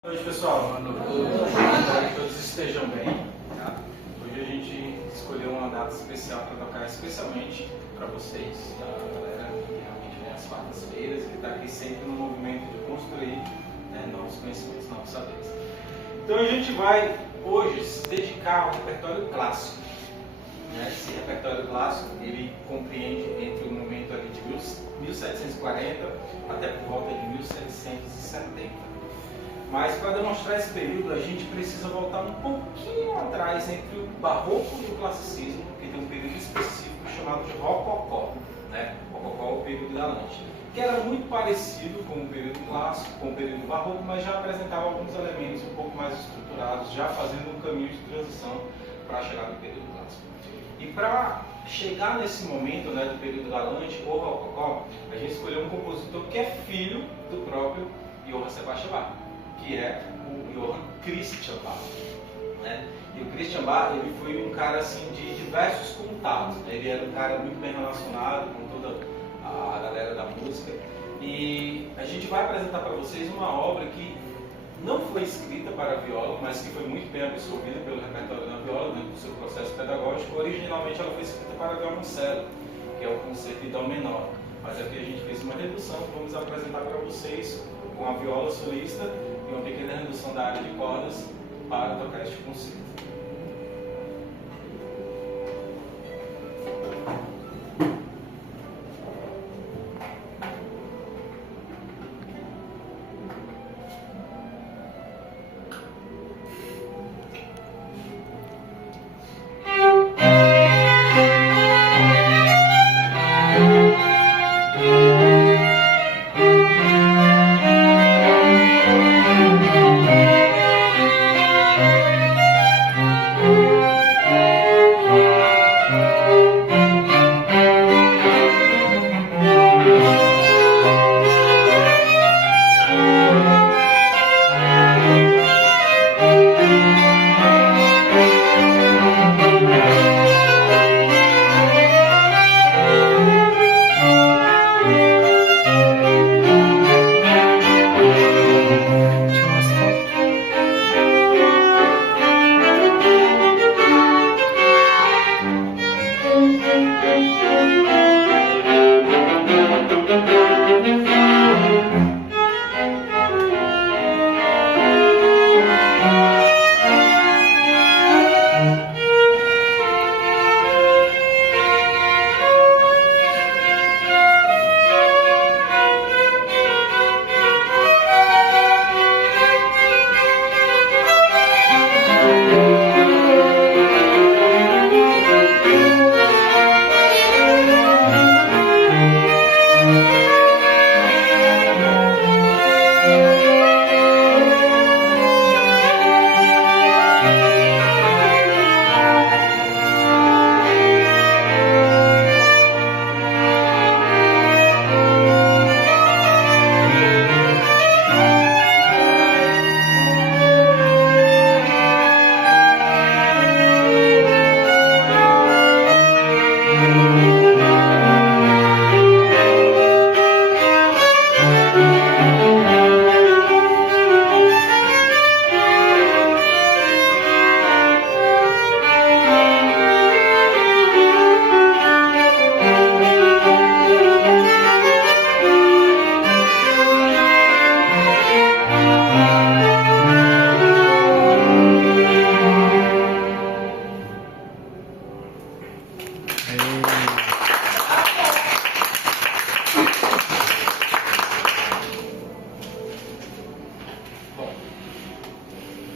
Boa noite, pessoal. Espero que todos estejam bem. Tá? Hoje a gente escolheu uma data especial para tocar especialmente para vocês, a galera que realmente vem às quartas-feiras e que está aqui sempre no movimento de construir novos conhecimentos, novos saberes. Então a gente vai hoje se dedicar ao repertório clássico. Esse repertório clássico ele compreende entre o momento ali de 1740 até por volta de 1770. Mas para demonstrar esse período, a gente precisa voltar um pouquinho atrás entre o barroco e o classicismo, que tem um período específico chamado de rococó. Rococó é o período galante, que era muito parecido com o período clássico, com o período barroco, mas já apresentava alguns elementos um pouco mais estruturados, já fazendo um caminho de transição para chegar no período clássico. E para chegar nesse momento do período galante, ou rococó, a gente escolheu um compositor que é filho do próprio Johann Sebastian Bach, que é o Johann Christian Bach. E o Christian Bach ele foi um cara assim, de diversos contatos. Ele era um cara muito bem relacionado com toda a galera da música. E a gente vai apresentar para vocês uma obra que não foi escrita para viola, mas que foi muito bem absorvida pelo repertório da viola dentro do seu processo pedagógico. Originalmente ela foi escrita para violoncelo, que é o concerto em dó menor. Mas aqui a gente fez uma redução, vamos apresentar para vocês com a viola solista e uma pequena redução da área de cordas para tocar este concerto.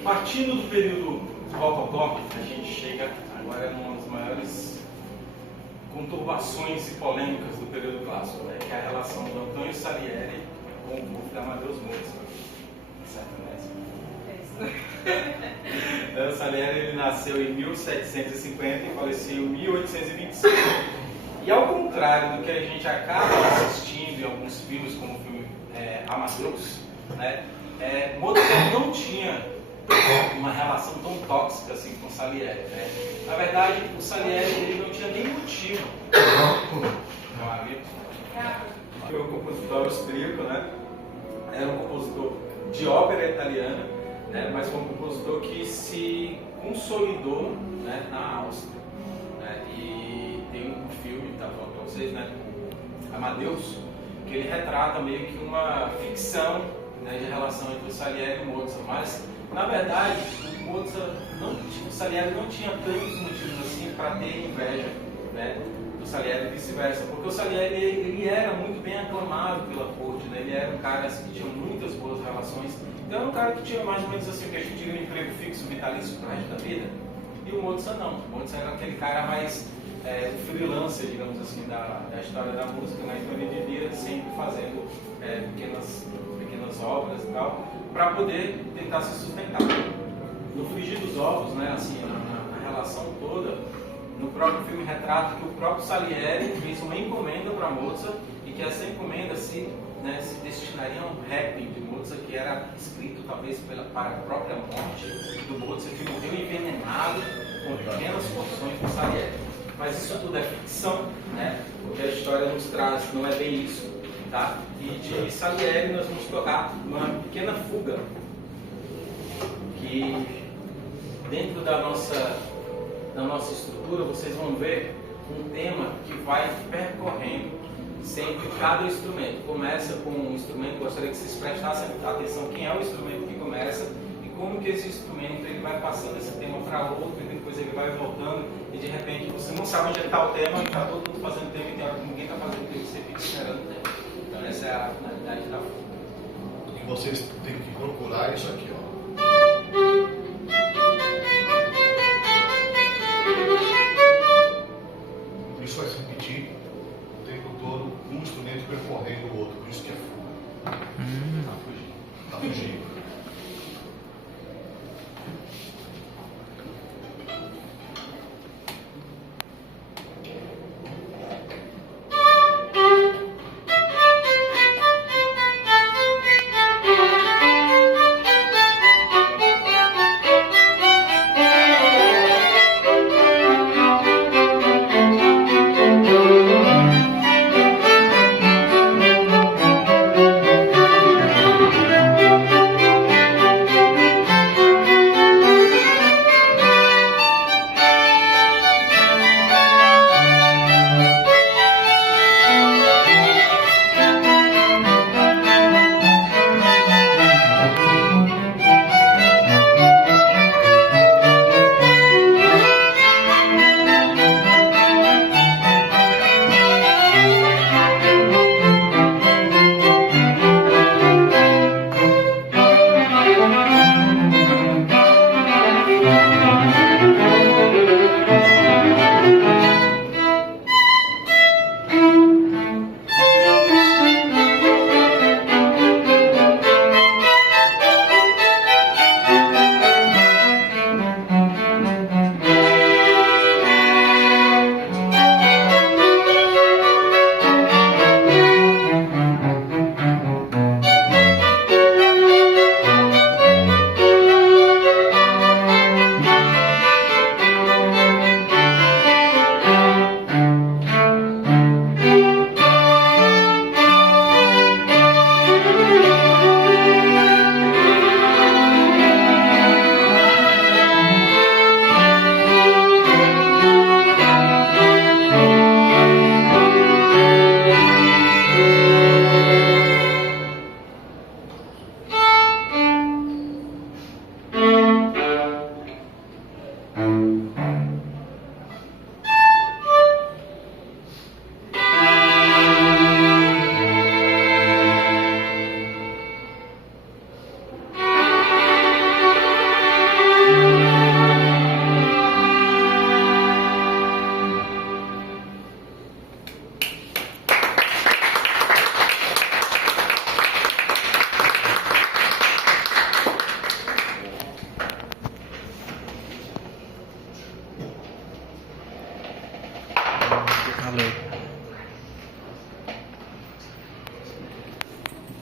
Partindo do período rococó, a gente chega agora numa das maiores conturbações e polêmicas do período clássico, que é a relação do Antonio Salieri com o Wolfgang Amadeus Mozart. O Salieri ele nasceu em 1750 e faleceu em 1825. E ao contrário do que a gente acaba assistindo em alguns filmes, como o filme Amadeus, Mozart não tinha uma relação tão tóxica assim com o Salieri. Na verdade, o Salieri ele não tinha nem motivo. Foi um compositor austríaco, era um compositor de ópera italiana, né, mas foi um compositor que se consolidou, né, na Áustria. Né, e tem um filme, tá falando para vocês, né, Amadeus, que ele retrata meio que uma ficção, né, de relação entre o Salieri e o Mozart, mas na verdade o Salieri não tinha tantos motivos assim para ter inveja, né, do Salieri e vice-versa, porque o Salieri ele era muito bem aclamado pela corte, né, ele era um cara assim, que tinha muitas boas relações, então era um cara que tinha mais ou menos assim o que a gente diria um emprego fixo, vitalício pro resto da vida, e o Mozart não. O Mozart era aquele cara mais freelancer, digamos assim, da história da música, né? Então ele vivia sempre fazendo pequenas obras e tal, para poder tentar se sustentar. No Frigir dos Ovos, né, assim, na relação toda, no próprio filme retrata que o próprio Salieri fez uma encomenda para Mozart e que essa encomenda se destinaria a um rap de Mozart que era escrito talvez para a própria morte do Mozart, que morreu envenenado com pequenas porções do Salieri. Mas isso tudo é ficção, né? O que a história nos traz não é bem isso, tá? E de Salieri nós vamos tocar uma pequena fuga que dentro da nossa estrutura vocês vão ver um tema que vai percorrendo sempre cada instrumento. Começa com um instrumento, gostaria que vocês prestassem atenção quem é o instrumento que começa e como que esse instrumento ele vai passando esse tema para outro e depois ele vai voltando e de repente você não sabe onde está o tema, está todo mundo fazendo tema e tem hora que ninguém está fazendo tema e você fica esperando o tema. Então essa é a finalidade da fuga. E vocês têm que procurar isso aqui, ó. Isso vai se repetir o tempo todo, um instrumento percorrendo o outro, por isso que é fuga. Tá fugindo.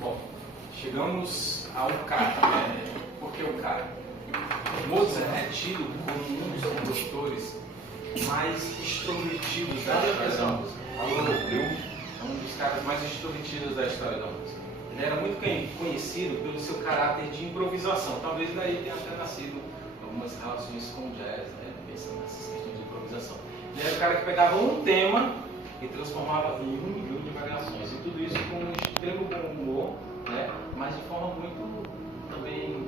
Bom, chegamos ao cara. Por que o cara? Mozart é tido como um dos compositores mais extrovertidos da história da música. É um dos caras mais extrovertidos da história da música. ele era muito conhecido pelo seu caráter de improvisação. Talvez daí tenha até nascido algumas relações com o jazz, né? Pensando nessas questões de improvisação. Ele era o cara que pegava um tema e transformava em 1 milhão de variações. E tudo isso com um extremo bom humor, né? Mas de forma muito também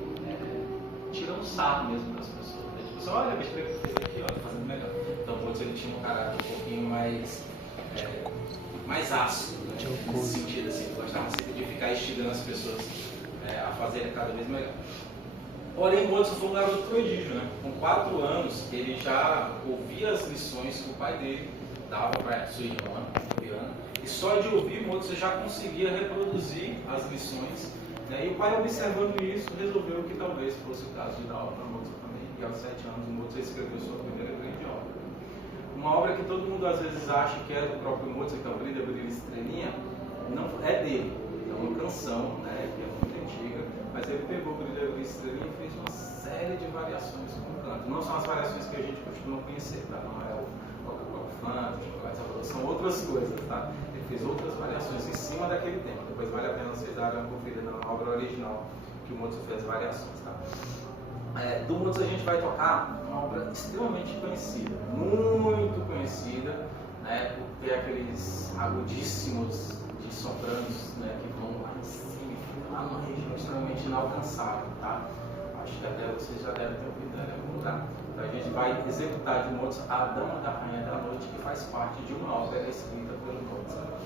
tirando sarro mesmo das pessoas. Né? Tipo, só olha a besteira que você fez aqui, ó, tá fazendo melhor. Então, pode ser ele tinha um caráter um pouquinho mais ácido, né? Nesse sentido, assim, gostava sempre de ficar instigando as pessoas a fazerem cada vez melhor. Porém, Mozart foi um garoto prodígio, né? Com 4 anos, ele já ouvia as lições que o pai dele dava para sua irmã, Juliana, e só de ouvir Mozart já conseguia reproduzir as lições, né? E o pai, observando isso, resolveu que talvez fosse o caso de dar aula para Mozart também. E aos 7 anos, Mozart escreveu sua primeira grande obra. Uma obra que todo mundo às vezes acha que é do próprio Mozart, que é o Brilha, Brilha, Estrelinha, não é dele. É uma canção, né, que é muito antiga, mas ele pegou Brilha, Brilha, Estrelinha e fez uma série de variações com o canto. Não são as variações que a gente costuma conhecer, tá? Não é o Funk, são outras coisas, tá? Ele fez outras variações em cima daquele tema. Depois vale a pena vocês darem uma conferida na obra original que o Mozart fez variações, tá? Do Mozart a gente vai tocar uma obra extremamente conhecida, muito conhecida, né, por ter aqueles agudíssimos de sopranos, né, que vão lá em cima, lá numa região extremamente inalcançável, tá? Acho que até vocês já devem ter ouvido ela em algum lugar. Então a gente vai executar de Mozart A Dama da Rainha da Noite, que faz parte de uma ópera escrita pelo Mozart.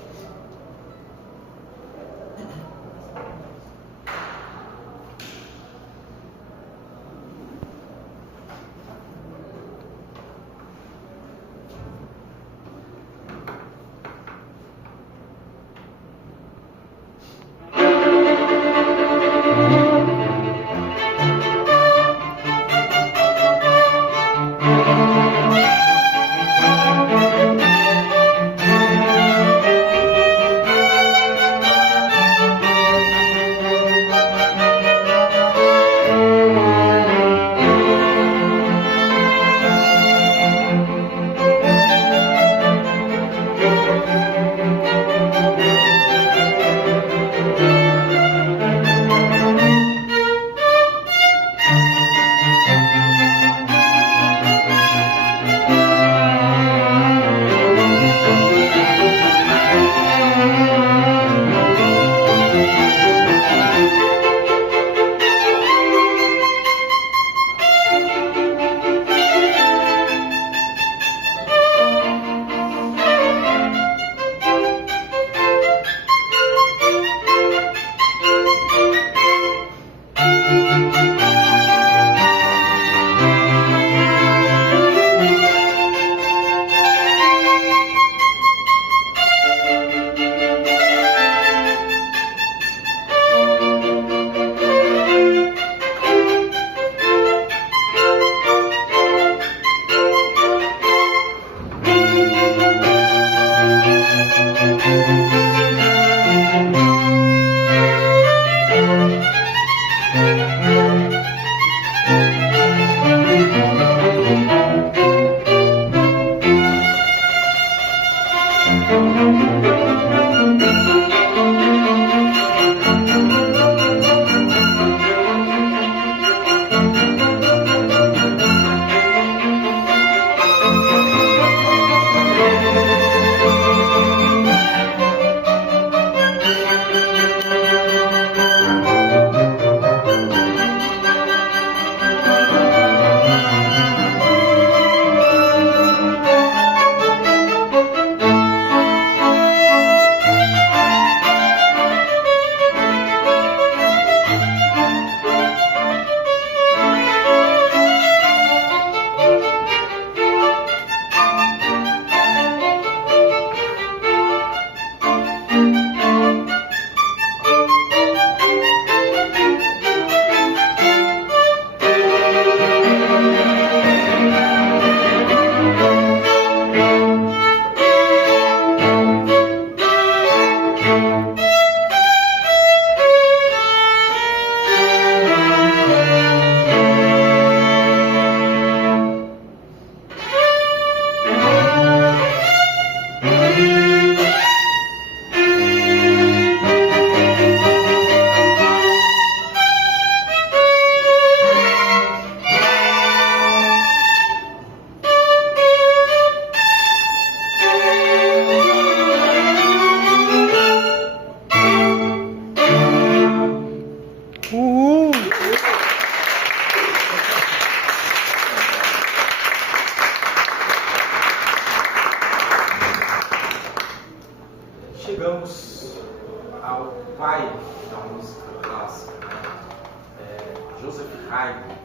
Haydn,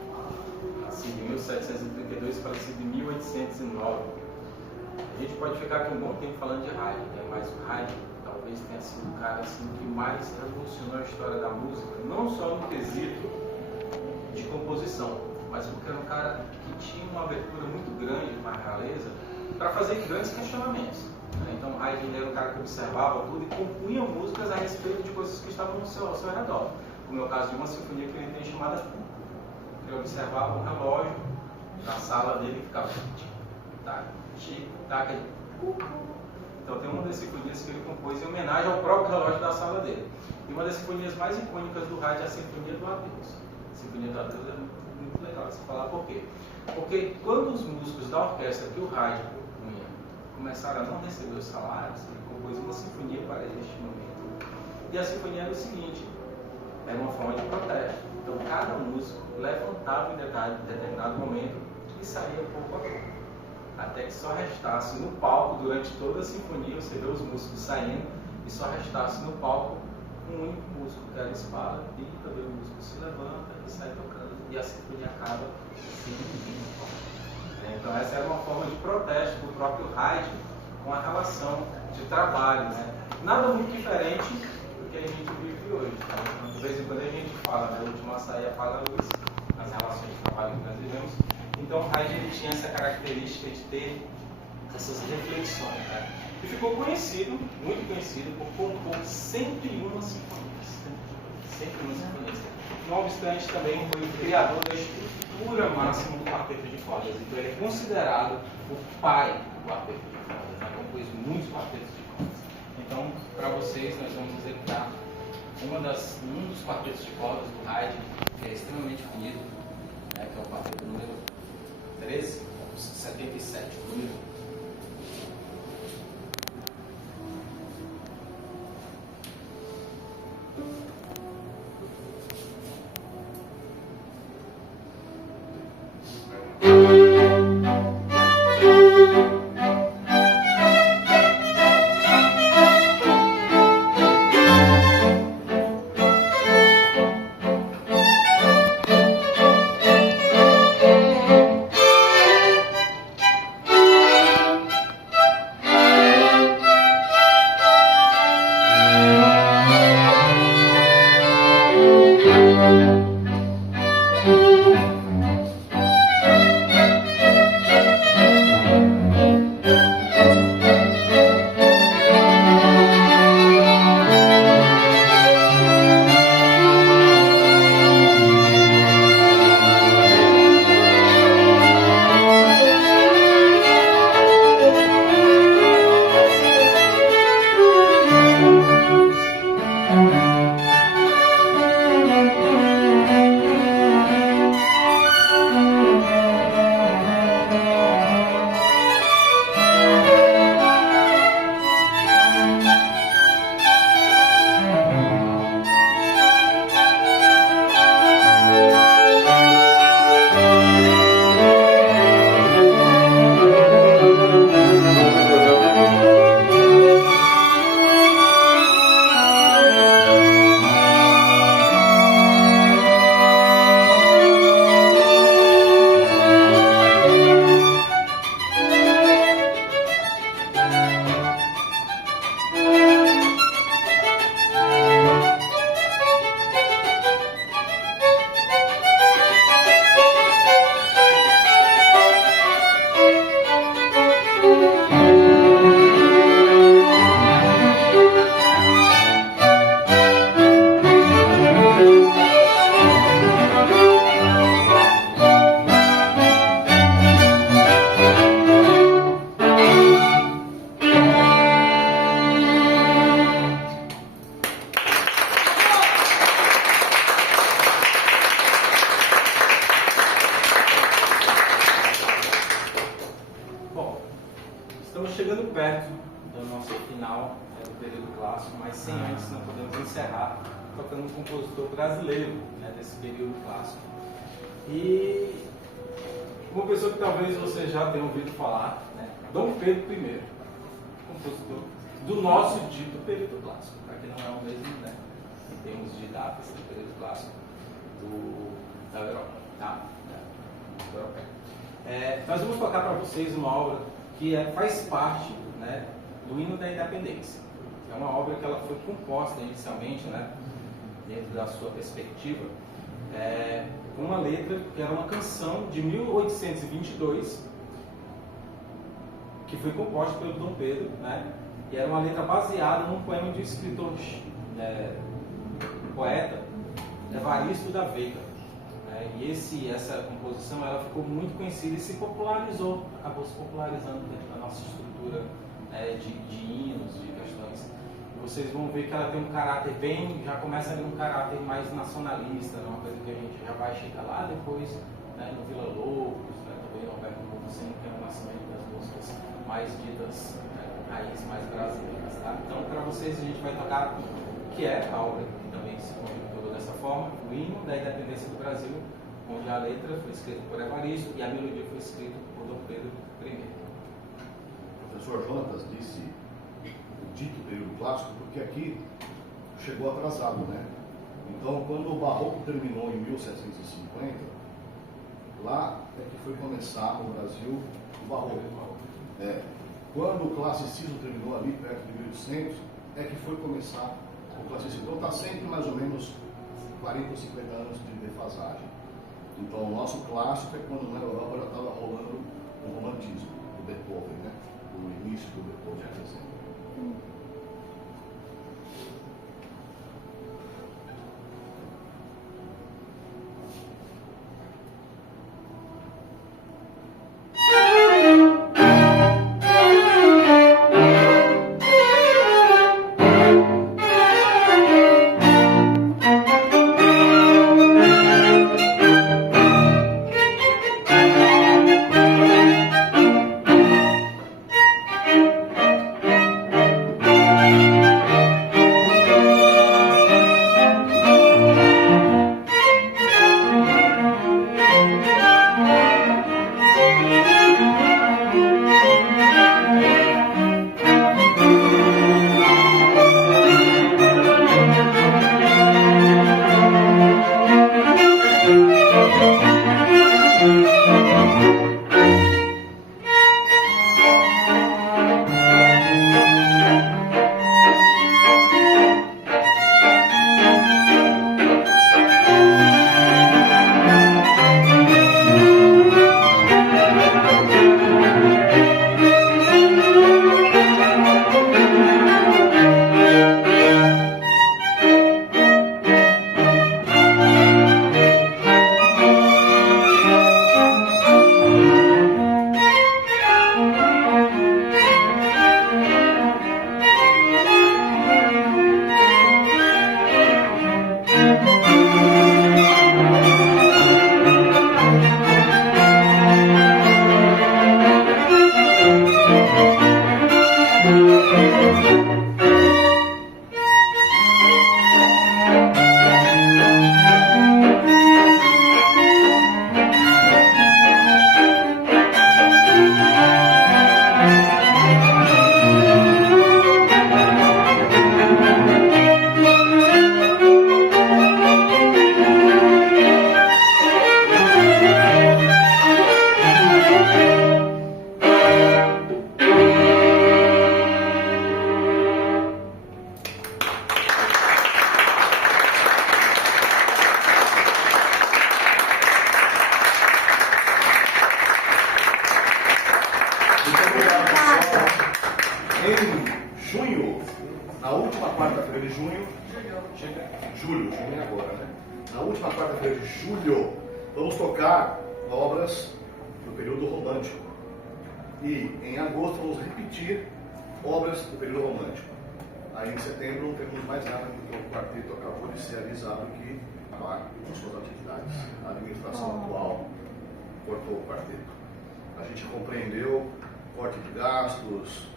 nascido em 1732 e falecido em 1809. A gente pode ficar aqui um bom tempo falando de Haydn, né? Mas o Haydn talvez tenha sido o cara assim, que mais revolucionou a história da música, não só no quesito de composição, mas porque era um cara que tinha uma abertura muito grande para a realeza para fazer grandes questionamentos. Então Haydn era um cara que observava tudo e compunha músicas a respeito de coisas que estavam ao seu redor. Como é o caso de uma sinfonia que ele tem chamada Fuga. Ele observava um relógio na sala dele e ficava tic-tac, tic-tac. Então tem uma das sinfonias que ele compôs em homenagem ao próprio relógio da sala dele. E uma das sinfonias mais icônicas do Haydn é a Sinfonia do Adeus. A Sinfonia do Adeus é muito legal de se falar por quê? Porque quando os músicos da orquestra que o Haydn compunha começaram a não receber os salários, ele compôs uma sinfonia para este momento. E a sinfonia era o seguinte, era uma forma de protesto. Então cada músico levantava em determinado momento e saía pouco a pouco. Até que só restasse no palco, durante toda a sinfonia, você vê os músicos saindo, e só restasse no palco um único músico, que era a espada, e também o músico se levanta e sai tocando, e a sinfonia acaba sem ninguém no palco. Então essa era uma forma de protesto do próprio Haydn com a relação de trabalho, né? Nada muito diferente do que a gente vive hoje. Tá? Então, de vez em quando a gente fala, né? O último açaí apaga a luz, nas relações de trabalho que nós vivemos. Então Haydn ele tinha essa característica de ter essas reflexões, né? E ficou conhecido, muito conhecido, por compor 101 sinfonias. 101 sinfonias. Não obstante, também foi o criador da estrutura máxima do quarteto de cordas. Então ele é considerado o pai do quarteto de cordas. Ele compôs muitos quartetos de cordas. Então, para vocês, nós vamos executar um dos quartetos de cordas do Haydn, que é extremamente bonito, né, que é o quarteto número 13, 77, número. Chegando perto do nosso final do período clássico, mas sem antes não podemos encerrar tocando um compositor brasileiro, né, desse período clássico. E uma pessoa que talvez você já tenha ouvido falar, né, Dom Pedro I, compositor do nosso dito período clássico, para que não é o mesmo, né, em termos de datas do período clássico, do da Europa, tá? Nós vamos tocar para vocês uma obra que faz parte, né, do Hino da Independência. É uma obra que ela foi composta inicialmente, né, dentro da sua perspectiva, com uma letra que era uma canção de 1822, que foi composta pelo Dom Pedro, né, e era uma letra baseada num poema de um escritor, poeta, Evaristo da Veiga. E essa composição ela ficou muito conhecida e se popularizou, acabou se popularizando dentro da nossa estrutura de hinos, de questões. Vocês vão ver que ela tem um caráter já começa ali um caráter mais nacionalista, né? Uma coisa que a gente já vai chegar lá depois, né, no Vila Lobos, né, também no Alberto Constantino, que é o nascimento das músicas mais ditas, raízes mais brasileiras. Tá? Então, para vocês, a gente vai tocar, que é a obra que também se configurou dessa forma, o Hino da Independência do Brasil, onde a letra foi escrita por Evaristo e a melodia foi escrita por Dom Pedro I. O professor Jonatas disse o dito período clássico porque aqui chegou atrasado, né? Então, quando o Barroco terminou em 1750, lá é que foi começar no Brasil o Barroco. Quando o classicismo terminou ali perto de 1800, é que foi começar o classicismo. Então, está sempre mais ou menos 40 ou 50 anos de defasagem. Então, o nosso clássico é quando na Europa já estava rolando o romantismo, o Beethoven, né? O início do Beethoven, por exemplo. Em junho, na última quarta-feira de junho, julho é agora, né? Na última quarta-feira de julho, vamos tocar obras do período romântico. E em agosto vamos repetir obras do período romântico. Aí em setembro não temos mais nada, porque o quarteto acabou de ser avisado que acabar com suas atividades. A administração atual cortou o quarteto. A gente compreendeu corte de gastos,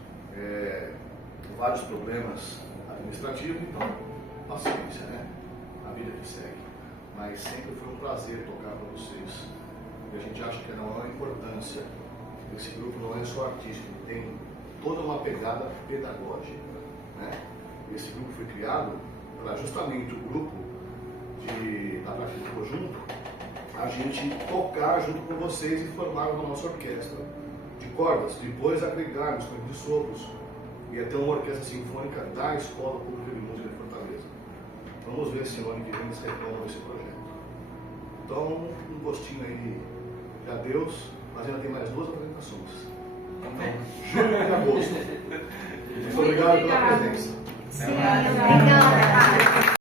vários problemas administrativos, então paciência, né? A vida que segue. Mas sempre foi um prazer tocar para vocês. E a gente acha que não é a importância. Esse grupo não é só artístico, tem toda uma pegada pedagógica, né? Esse grupo foi criado para justamente o grupo da prática do conjunto a gente tocar junto com vocês e formar uma nossa orquestra de cordas, depois agregarmos com de sopros e até uma orquestra sinfônica da Escola Pública de Música de Fortaleza. Vamos ver se no ano que vem eles retomam esse projeto. Então, um gostinho aí de adeus, mas ainda tem mais 2 apresentações. Julho e agosto. Muito obrigado pela presença. Sim, obrigada.